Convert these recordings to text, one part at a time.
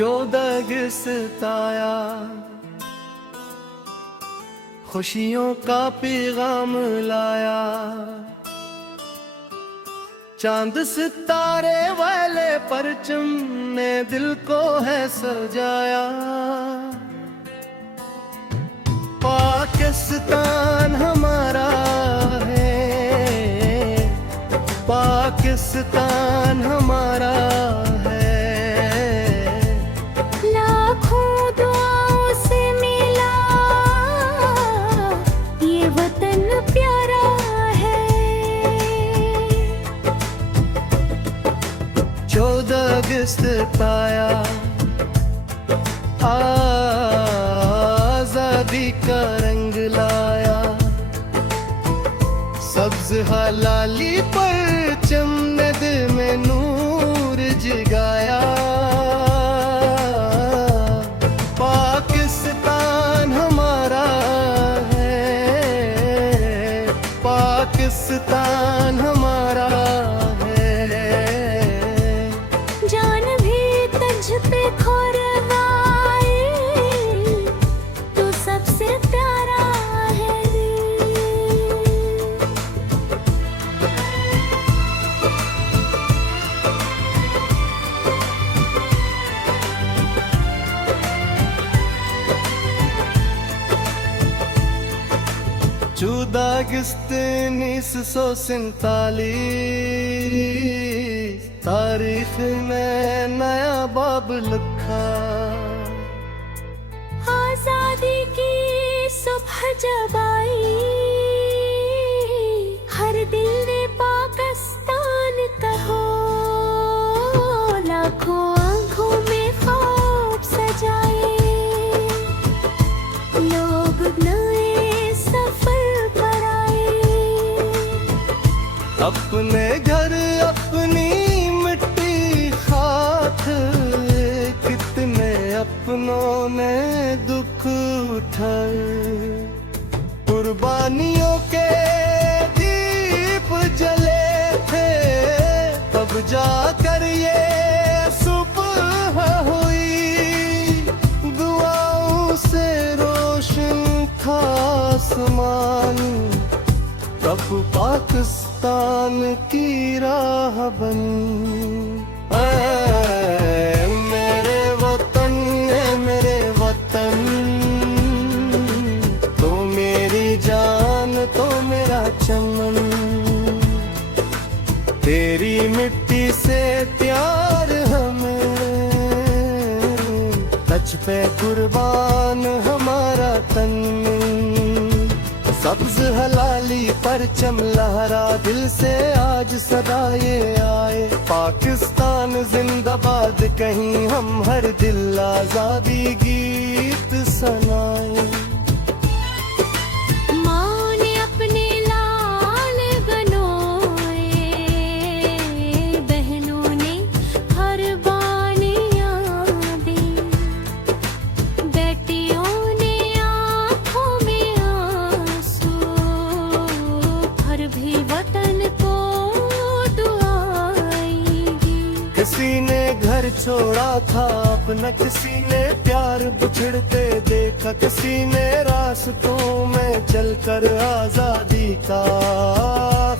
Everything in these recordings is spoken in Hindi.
14 अगस्त आया, खुशियों का पैगाम लाया। चांद सितारे वाले परचम ने दिल को है सजाया। पाकिस्तान हमारा है, पाकिस्तान हमारा है। लाखों दुआओं से मिला ये वतन प्यारा है। 14 अगस्त पाया, आजादी का रंग लाया। सब्ज हलाली परचम ने दिल में नूर जगाया। पाकिस्तान हमारा है, पाकिस्तान हमारा है। जान भी तुझ पे कुर्बान तो सबसे प्यारा है। 14 अगस्त 1947 तारीख में नया बाब लिखा। आजादी की सुबह जब आई, हर दिल ने पाकिस्तान कहो। लाखों आंखों में ख्वाब सजाए, लोग नए सफर पर आए। अपने घर अपनी मिट्टी खाक, कितने अपनों ने दुख उठाए। कुर्बानियों के दीप जले थे, तब जाकर ये सुबह हुई। दुआओं से रोशन था आसमान, तब पाकिस्तान की राह बनी। मेरे वतन मेरे वतन, तो मेरी जान तो मेरा चमन। तेरी मिट्टी से प्यार हमें, सच पे कुर्बान हमारा तन। सब्ज हलाली परचम लहरा दिल से आज सदा ये आए। पाकिस्तान जिंदाबाद कहीं हम हर दिल आजादी गीत सुनाए। माँ ने अपने लाल बनोए, बहनों ने कुर्बानियाँ दी। बेटियों ने आँखों में आंसू, पर भी वतन को दुआएं दी। किसी ने घर छोड़ा था अपना, किसी ने प्यार बिछड़ते देखा। किसी ने रास्तों में चलकर आजादी का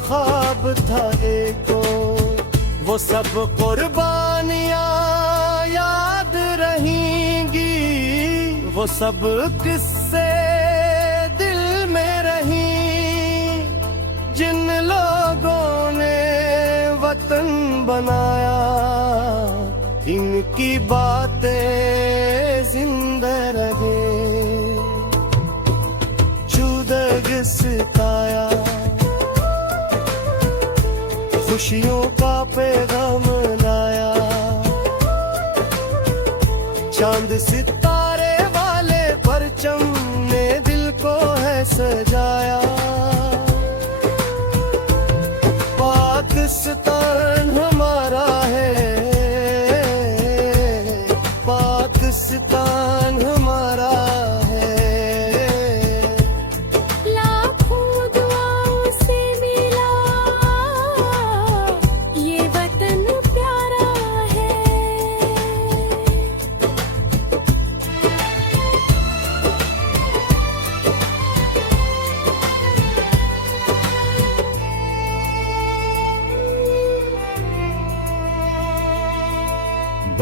ख्वाब था एको। वो सब कुर्बानियाँ याद रहेंगी, वो सब किस्से दिल में रही। जिन लोगों ने वतन बनाया, इनकी बातें जिंदा रहे। 14 अगस्त आया, खुशियों का पैगाम लाया। चांद सितारे वाले परचम ने दिल को है सजाया। पाकिस्तान हमारा है, पाकिस्तान हमारा है। लाखों दुआओं से मिला ये वतन प्यारा है।